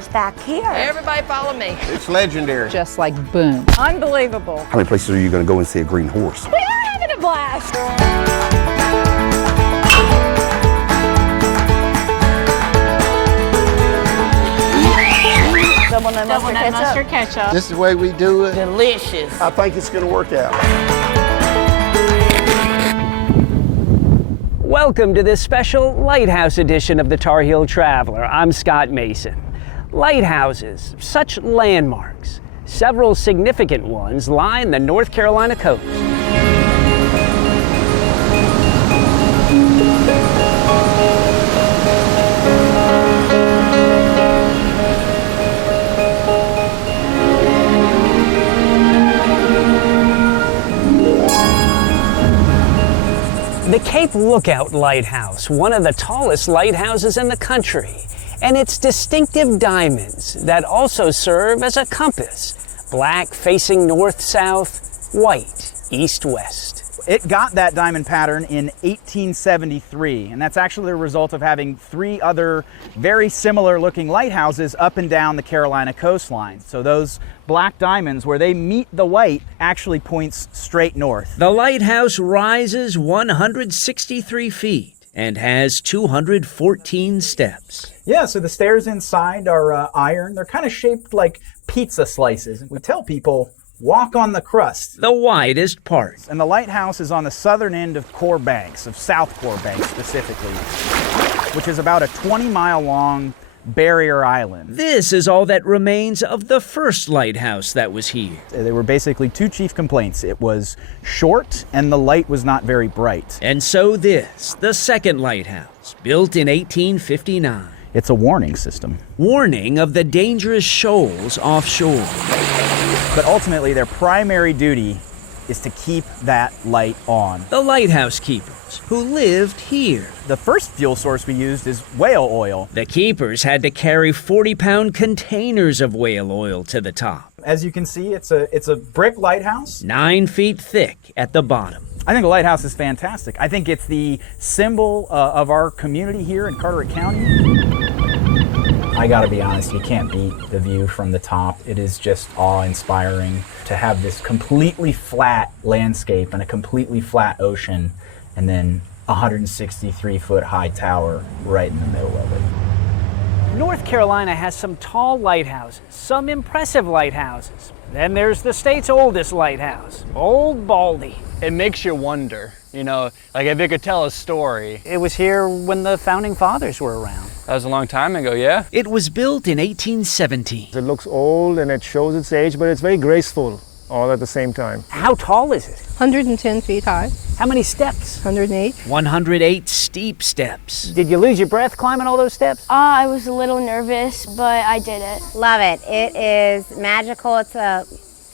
happens back here? Everybody follow me. It's legendary. Just like boom. Unbelievable. How many places are you going to go and see a green horse? We are having a blast. Double nut mustard ketchup. This is the way we do it. Delicious. I think it's going to work out. Welcome to this special Lighthouse edition of the Tar Heel Traveler. I'm Scott Mason. Lighthouses, such landmarks. Several significant ones line the North Carolina coast. The Cape Lookout Lighthouse, one of the tallest lighthouses in the country, and its distinctive diamonds that also serve as a compass, black facing north-south, white east-west. It got that diamond pattern in 1873, and that's actually the result of having three other very similar looking lighthouses up and down the Carolina coastline. So those black diamonds, where they meet the white, actually points straight north. The lighthouse rises 163 feet and has 214 steps. Yeah, so the stairs inside are iron. They're kind of shaped like pizza slices. We tell people, walk on the crust. The widest part. And the lighthouse is on the southern end of Core Banks, of South Core Banks specifically, which is about a 20-mile long barrier island. This is all that remains of the first lighthouse that was here. There were basically two chief complaints. It was short and the light was not very bright. And so this, the second lighthouse, built in 1859. It's a warning system. Warning of the dangerous shoals offshore. But ultimately, their primary duty is to keep that light on. The lighthouse keepers, who lived here. The first fuel source we used is whale oil. The keepers had to carry 40-pound containers of whale oil to the top. As you can see, it's a brick lighthouse. 9 feet thick at the bottom. I think the lighthouse is fantastic. I think it's the symbol of our community here in Carteret County. I gotta be honest, you can't beat the view from the top. It is just awe-inspiring to have this completely flat landscape and a completely flat ocean, and then a 163-foot high tower right in the middle of it. North Carolina has some tall lighthouses, some impressive lighthouses. Then there's the state's oldest lighthouse, Old Baldy. It makes you wonder, you know, like if it could tell a story. It was here when the founding fathers were around. That was a long time ago, yeah? It was built in 1817. It looks old and it shows its age, but it's very graceful all at the same time. How tall is it? 110 feet high. How many steps? 108. 108 steep steps. Did you lose your breath climbing all those steps? I was a little nervous, but I did it. Love it. It is magical. It's a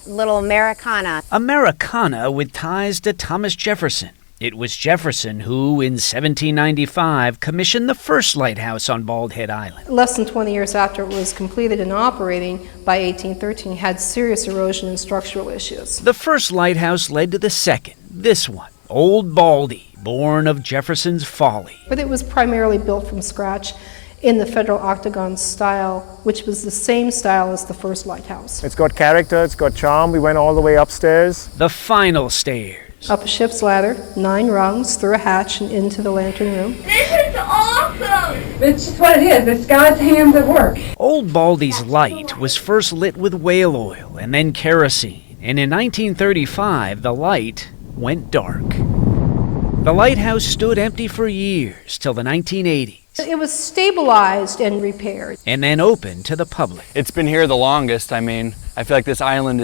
little Americana. Americana with ties to Thomas Jefferson. It was Jefferson who, in 1795, commissioned the first lighthouse on Bald Head Island. Less than 20 years after it was completed and operating, by 1813, it had serious erosion and structural issues. The first lighthouse led to the second, this one, Old Baldy, born of Jefferson's folly. But it was primarily built from scratch in the Federal Octagon style, which was the same style as the first lighthouse. It's got character, it's got charm. We went all the way upstairs. The final stairs. Up a ship's ladder, 9 rungs, through a hatch and into the lantern room. This is awesome! It's just what it is. It's God's hands at work. Old Baldy's light was first lit with whale oil and then kerosene. And in 1935, the light went dark. The lighthouse stood empty for years till the 1980s. It was stabilized and repaired. And then opened to the public. It's been here the longest. I mean, I feel like this island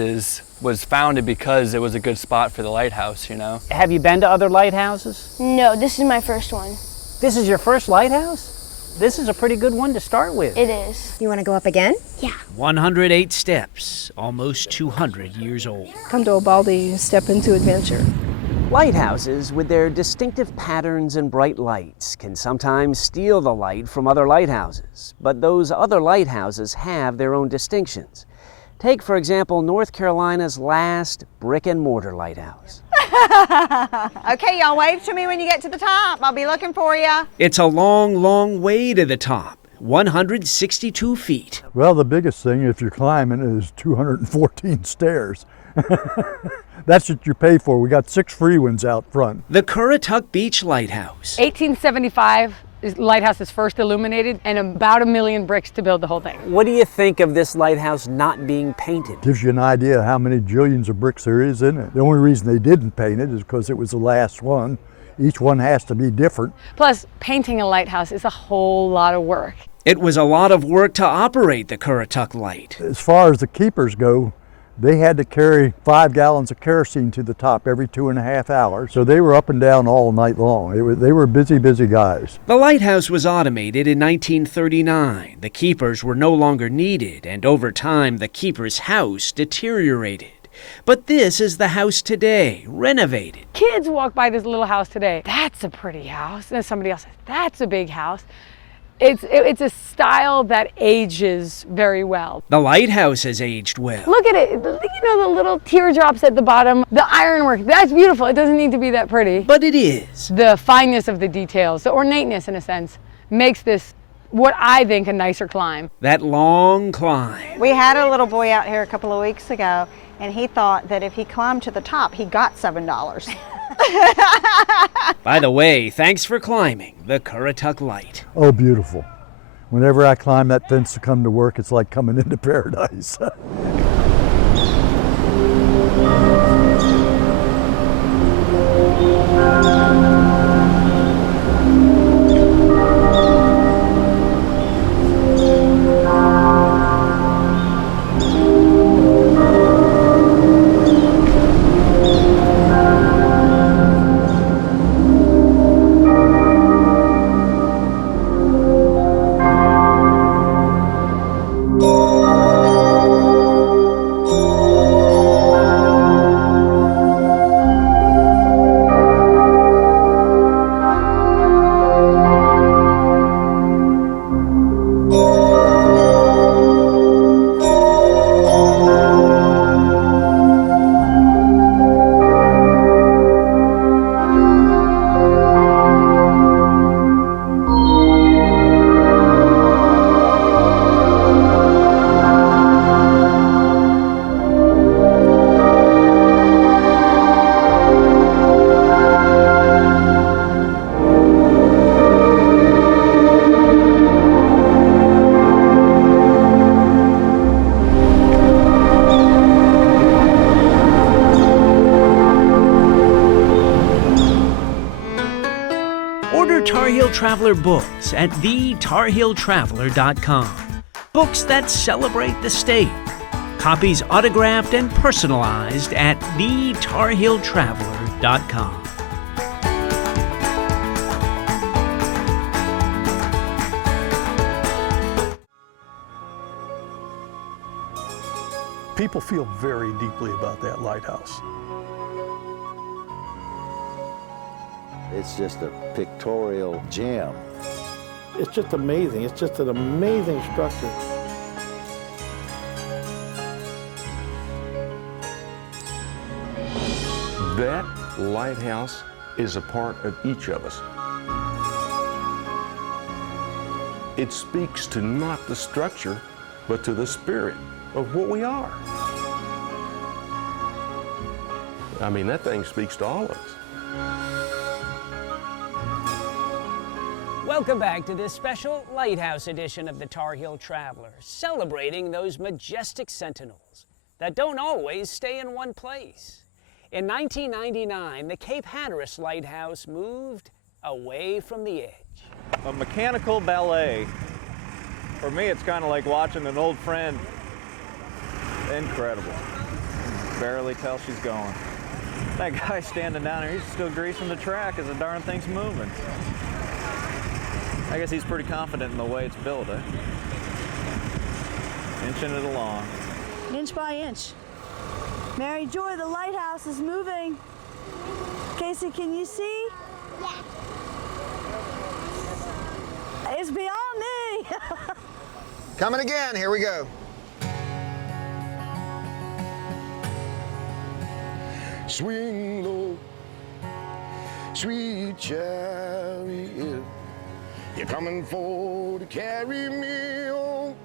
was founded because it was a good spot for the lighthouse, you know? Have you been to other lighthouses? No, this is my first one. This is your first lighthouse? This is a pretty good one to start with. It is. You want to go up again? Yeah. 108 steps, almost 200 years old. Come to Old Baldy and step into adventure. Lighthouses, with their distinctive patterns and bright lights, can sometimes steal the light from other lighthouses. But those other lighthouses have their own distinctions. Take, for example, North Carolina's last brick-and-mortar lighthouse. Okay, y'all wave to me when you get to the top. I'll be looking for you. It's a long, long way to the top, 162 feet. Well, the biggest thing, if you're climbing, is 214 stairs. That's what you pay for. We got 6 free ones out front. The Currituck Beach Lighthouse. 1875. Lighthouse is first illuminated, and about 1 million bricks to build the whole thing. What do you think of this lighthouse not being painted? Gives you an idea how many jillions of bricks there is in it. The only reason they didn't paint it is because it was the last one. Each one has to be different. Plus, painting a lighthouse is a whole lot of work. It was a lot of work to operate the Currituck Light. As far as the keepers go, they had to carry 5 gallons of kerosene to the top every 2.5 hours. So they were up and down all night long. They were busy, busy guys. The lighthouse was automated in 1939. The keepers were no longer needed, and over time the keeper's house deteriorated. But this is the house today, renovated. Kids walk by this little house today. That's a pretty house. And somebody else says, that's a big house. It's a style that ages very well. The lighthouse has aged well. Look at it. You know, the little teardrops at the bottom, the ironwork. That's beautiful. It doesn't need to be that pretty. But it is. The fineness of the details, the ornateness in a sense, makes this what I think a nicer climb. That long climb. We had a little boy out here a couple of weeks ago, and he thought that if he climbed to the top, he got $7. By the way, thanks for climbing the Currituck Light. Oh, beautiful. Whenever I climb that fence to come to work, it's like coming into paradise. Traveler books at thetarhilltraveler.com. Books that celebrate the state. Copies autographed and personalized at thetarhilltraveler.com. People feel very deeply about that lighthouse. It's just a pictorial gem. It's just amazing. It's just an amazing structure. That lighthouse is a part of each of us. It speaks to not the structure, but to the spirit of what we are. I mean, that thing speaks to all of us. Welcome back to this special Lighthouse edition of the Tar Heel Traveler, celebrating those majestic sentinels that don't always stay in one place. In 1999, the Cape Hatteras Lighthouse moved away from the edge. A mechanical ballet. For me, it's kind of like watching an old friend. Incredible. Barely tell she's going. That guy standing down there, he's still greasing the track as the darn thing's moving. I guess he's pretty confident in the way it's built, eh? Inching it along. Inch by inch. Mary Joy, the lighthouse is moving. Casey, can you see? Yeah. It's beyond me. Coming again, here we go. Swing low, sweet chariot, You're coming for to carry me home.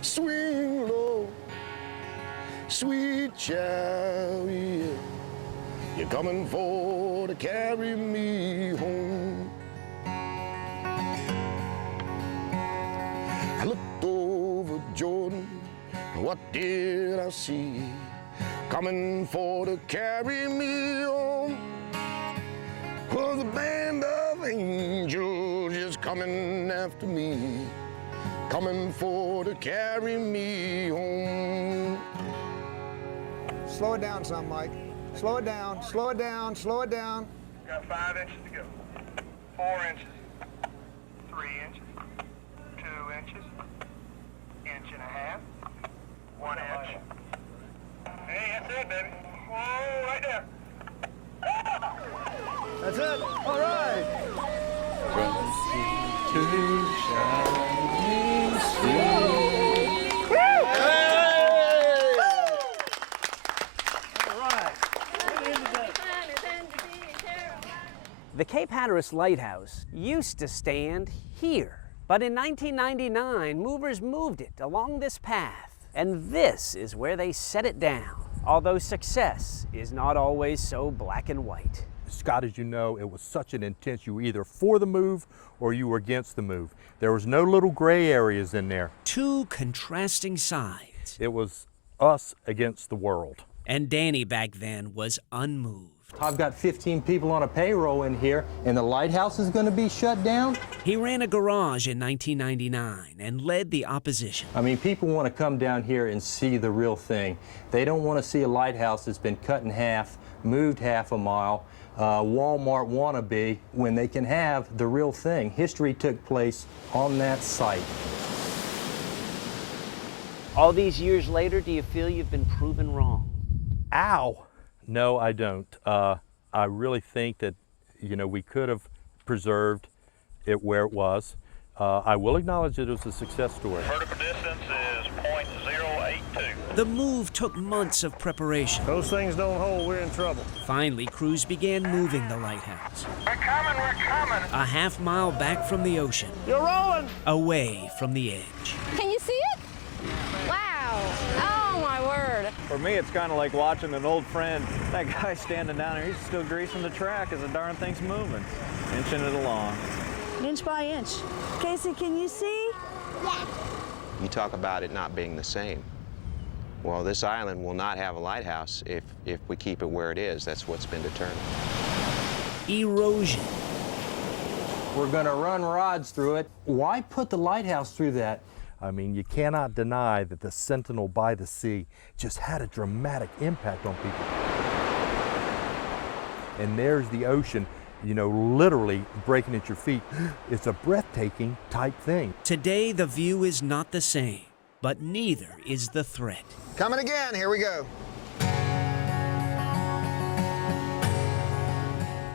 Swing low, sweet chariot. You're coming for to carry me home. I looked over Jordan, and what did I see? Coming for to carry me home was a band of angels just coming after me, coming for to carry me home. Slow it down some, Mike. Slow it down, slow it down, slow it down. Got 5 inches to go. 4 inches, 3 inches, 2 inches, inch and a half, 1 inch. Hey, that's it, baby. Whoa, right there. That's it. All right. From sea to shining sea. The Cape Hatteras Lighthouse used to stand here, but in 1999, movers moved it along this path, and this is where they set it down, although success is not always so black and white. Scott, as you know, it was such an intense, you were either for the move or you were against the move. There was no little gray areas in there. Two contrasting sides. It was us against the world. And Danny back then was unmoved. I've got 15 people on a payroll in here, and the lighthouse is going to be shut down? He ran a garage in 1999 and led the opposition. I mean, people want to come down here and see the real thing. They don't want to see a lighthouse that's been cut in half, moved half a mile, Walmart wannabe, when they can have the real thing. History took place on that site. All these years later, do you feel you've been proven wrong? Ow! No, I don't. I really think that, you know, we could have preserved it where it was. I will acknowledge that it was a success story. Vertical distance is .082. The move took months of preparation. Those things don't hold, we're in trouble. Finally, crews began moving the lighthouse. We're coming, we're coming. A half-mile back from the ocean. You're rolling! Away from the edge. Can you see it? Wow. Oh, my word. For me, it's kind of like watching an old friend. That guy standing down there, he's still greasing the track as the darn thing's moving, inching it along. Inch by inch. Casey, can you see? Yeah. You talk about it not being the same. Well, this island will not have a lighthouse if we keep it where it is. That's what's been determined. Erosion. We're going to run rods through it. Why put the lighthouse through that? I mean, you cannot deny that the Sentinel by the Sea just had a dramatic impact on people. And there's the ocean, you know, literally breaking at your feet. It's a breathtaking type thing. Today, the view is not the same, but neither is the threat. Coming again, here we go.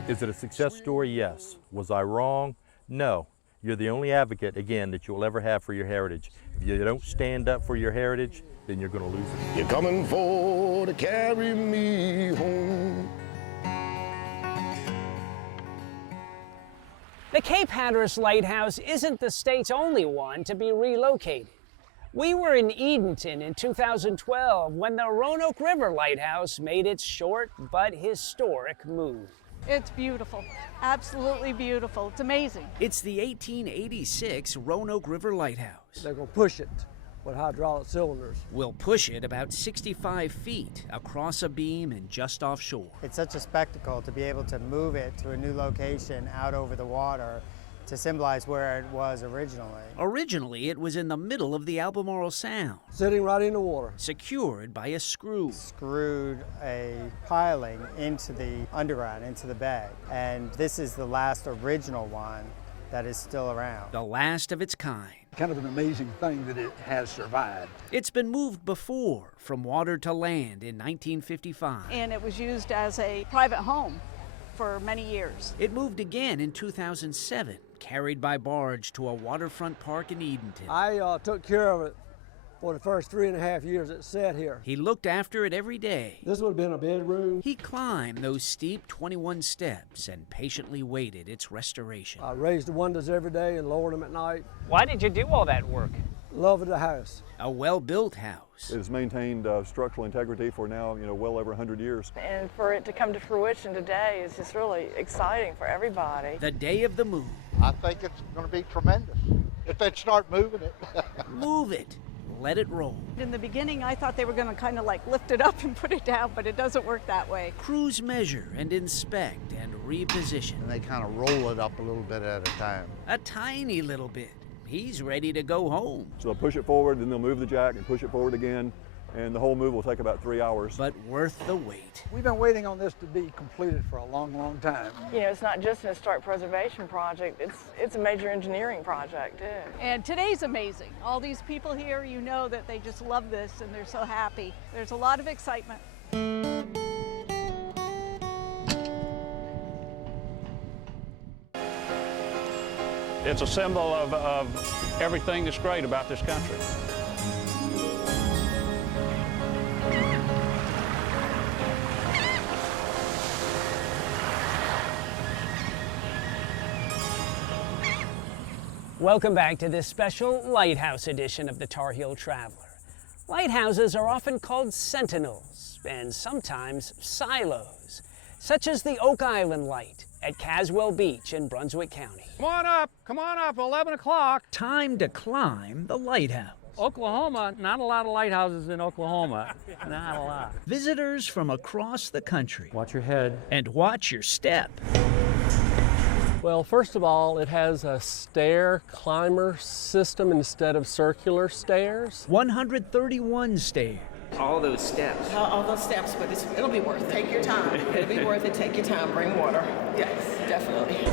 Is it a success story? Yes. Was I wrong? No. You're the only advocate, again, that you'll ever have for your heritage. If you don't stand up for your heritage, then you're going to lose it. You're coming for to carry me home. The Cape Hatteras Lighthouse isn't the state's only one to be relocated. We were in Edenton in 2012 when the Roanoke River Lighthouse made its short but historic move. It's beautiful, absolutely beautiful. It's amazing. It's the 1886 Roanoke River Lighthouse. They're going to push it with hydraulic cylinders. We'll push it about 65 feet across a beam and just offshore. It's such a spectacle to be able to move it to a new location out over the water to symbolize where it was originally. Originally, it was in the middle of the Albemarle Sound. Sitting right in the water. Secured by a screw. Screwed a piling into the underground, into the bay. And this is the last original one that is still around. The last of its kind. Kind of an amazing thing that it has survived. It's been moved before from water to land in 1955. And it was used as a private home for many years. It moved again in 2007, carried by barge to a waterfront park in Edenton. I took care of it for the first 3.5 years it sat here. He looked after it every day. This would have been a bedroom. He climbed those steep 21 steps and patiently waited its restoration. I raised the windows every day and lowered them at night. Why did you do all that work? Love of the house. A well-built house. It has maintained structural integrity for now, well over 100 years. And for it to come to fruition today is just really exciting for everybody. The day of the move. I think it's going to be tremendous if they start moving it. Move it. Let it roll. In the beginning, I thought they were going to kind of like lift it up and put it down, but it doesn't work that way. Crews measure and inspect and reposition. And they kind of roll it up a little bit at a time. A tiny little bit. He's ready to go home. So they'll push it forward, then they'll move the jack and push it forward again, and the whole move will take about 3 hours. But worth the wait. We've been waiting on this to be completed for a long, long time. You know, it's not just an historic preservation project, it's a major engineering project, too. And today's amazing. All these people here, you know that they just love this and they're so happy. There's a lot of excitement. It's a symbol of everything that's great about this country. Welcome back to this special Lighthouse edition of the Tar Heel Traveler. Lighthouses are often called sentinels and sometimes silos, such as the Oak Island Light at Caswell Beach in Brunswick County. Come on up, 11 o'clock. Time to climb the lighthouse. Oklahoma, not a lot of lighthouses in Oklahoma, not a lot. Visitors from across the country. Watch your head. And watch your step. Well, first of all, it has a stair climber system instead of circular stairs. 131 stairs. All those steps. All those steps, but it'll be worth it. Take your time. It'll be worth it. Take your time. Bring water. Yes, definitely.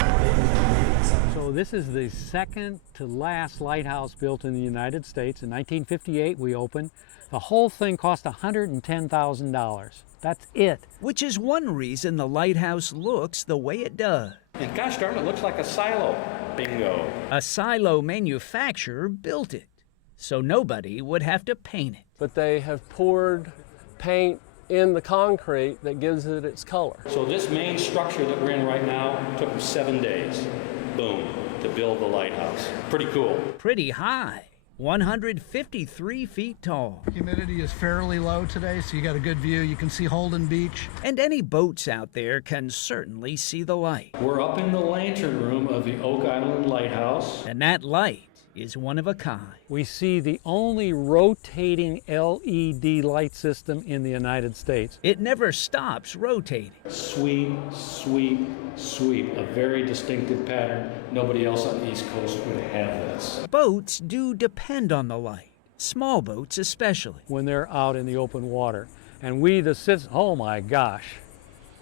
So this is the second to last lighthouse built in the United States. In 1958, we opened. The whole thing cost $110,000. That's it. Which is one reason the lighthouse looks the way it does. And gosh darn, it looks like a silo. Bingo. A silo manufacturer built it, so nobody would have to paint it. But they have poured paint in the concrete that gives it its color. So this main structure that we're in right now took them 7 days, boom, to build the lighthouse. Pretty cool. Pretty high, 153 feet tall. Humidity is fairly low today, so you got a good view. You can see Holden Beach. And any boats out there can certainly see the light. We're up in the lantern room of the Oak Island Lighthouse. And that light is one of a kind. We see the only rotating LED light system in the United States. It never stops rotating. Sweep, sweep, sweep. A very distinctive pattern. Nobody else on the East Coast would have this. Boats do depend on the light, small boats especially. When they're out in the open water. And we, the citizens, oh my gosh,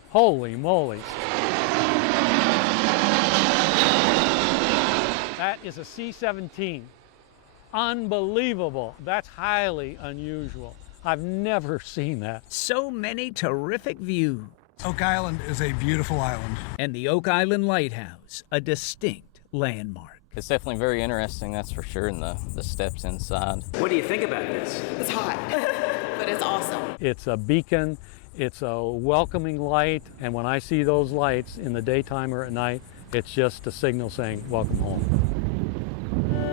holy moly. That is a C-17. Unbelievable. That's highly unusual. I've never seen that. So many terrific views. Oak Island is a beautiful island. And the Oak Island Lighthouse, a distinct landmark. It's definitely very interesting, that's for sure, and the steps inside. What do you think about this? It's hot, but it's awesome. It's a beacon, it's a welcoming light, and when I see those lights in the daytime or at night, it's just a signal saying, welcome home.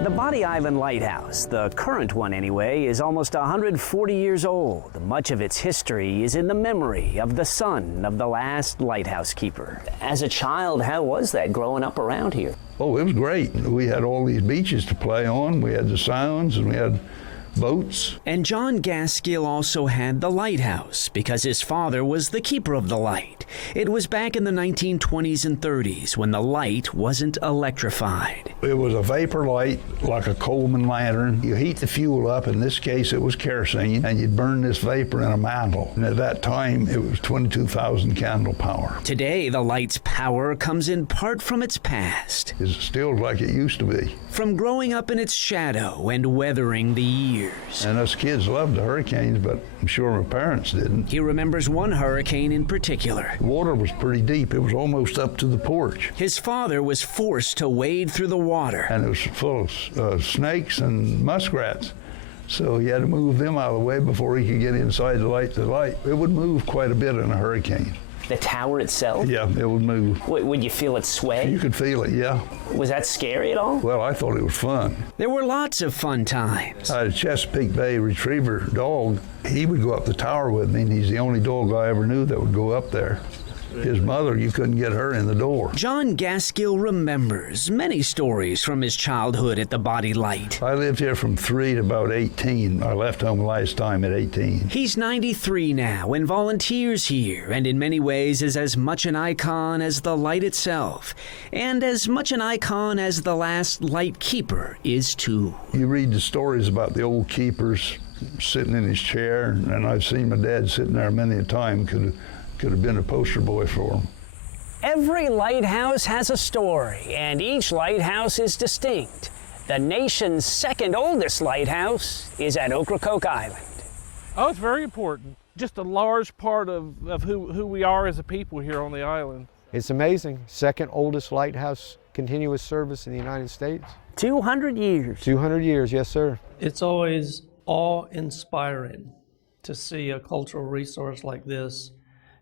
The Bodie Island Lighthouse, the current one anyway, is almost 140 years old. Much of its history is in the memory of the son of the last lighthouse keeper. As a child, how was that growing up around here? Oh, it was great. We had all these beaches to play on. We had the sounds and we had boats. And John Gaskill also had the lighthouse because his father was the keeper of the light. It was back in the 1920s and 30s when the light wasn't electrified. It was a vapor light like a Coleman lantern. You heat the fuel up, in this case it was kerosene, and you'd burn this vapor in a mantle. And at that time it was 22,000 candle power. Today the light's power comes in part from its past. It's still like it used to be. From growing up in its shadow and weathering the years. And us kids loved the hurricanes, but I'm sure my parents didn't. He remembers one hurricane in particular. The water was pretty deep. It was almost up to the porch. His father was forced to wade through the water. And it was full of snakes and muskrats. So he had to move them out of the way before he could get inside the light to light. It would move quite a bit in a hurricane. The tower itself? Yeah, it would move. Would you feel it sway? You could feel it, yeah. Was that scary at all? Well, I thought it was fun. There were lots of fun times. I had a Chesapeake Bay Retriever dog. He would go up the tower with me, and he's the only dog I ever knew that would go up there. His mother, you couldn't get her in the door. John Gaskill remembers many stories from his childhood at the Bodie Light. I lived here from 3 to about 18. I left home last time at 18. He's 93 now and volunteers here, and in many ways is as much an icon as the light itself, and as much an icon as the last light keeper is too. You read the stories about the old keepers sitting in his chair, and I've seen my dad sitting there many a time. Could have been a poster boy for him. Every lighthouse has a story, and each lighthouse is distinct. The nation's second oldest lighthouse is at Ocracoke Island. Oh, it's very important. Just a large part of who we are as a people here on the island. It's amazing. Second oldest lighthouse continuous service in the United States. 200 years. 200 years, yes, sir. It's always awe-inspiring to see a cultural resource like this,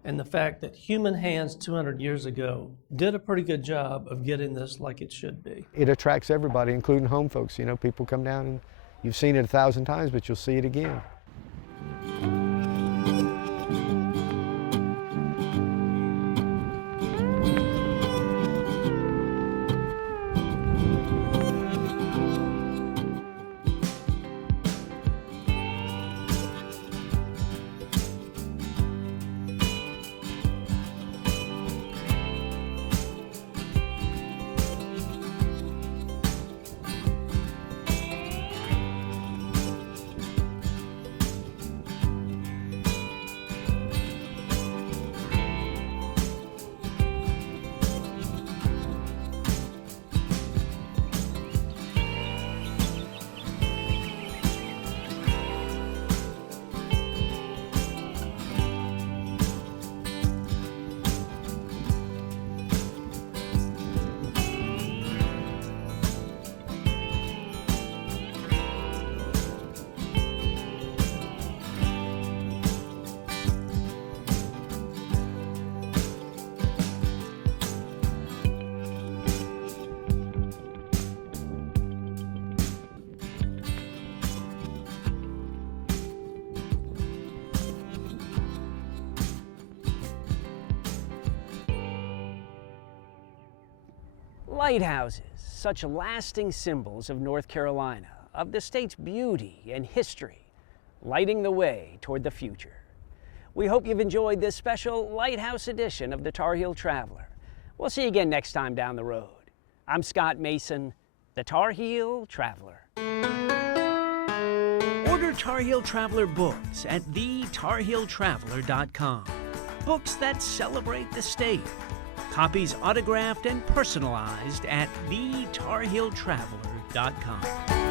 and the fact that human hands 200 years ago did a pretty good job of getting this like it should be. It attracts everybody, including home folks. You know, people come down and you've seen it 1,000 times, but you'll see it again. Lighthouses, such lasting symbols of North Carolina, of the state's beauty and history, lighting the way toward the future. We hope you've enjoyed this special Lighthouse edition of the Tar Heel Traveler. We'll see you again next time down the road. I'm Scott Mason, the Tar Heel Traveler. Order Tar Heel Traveler books at thetarheeltraveler.com. Books that celebrate the state. Copies autographed and personalized at thetarheeltraveler.com.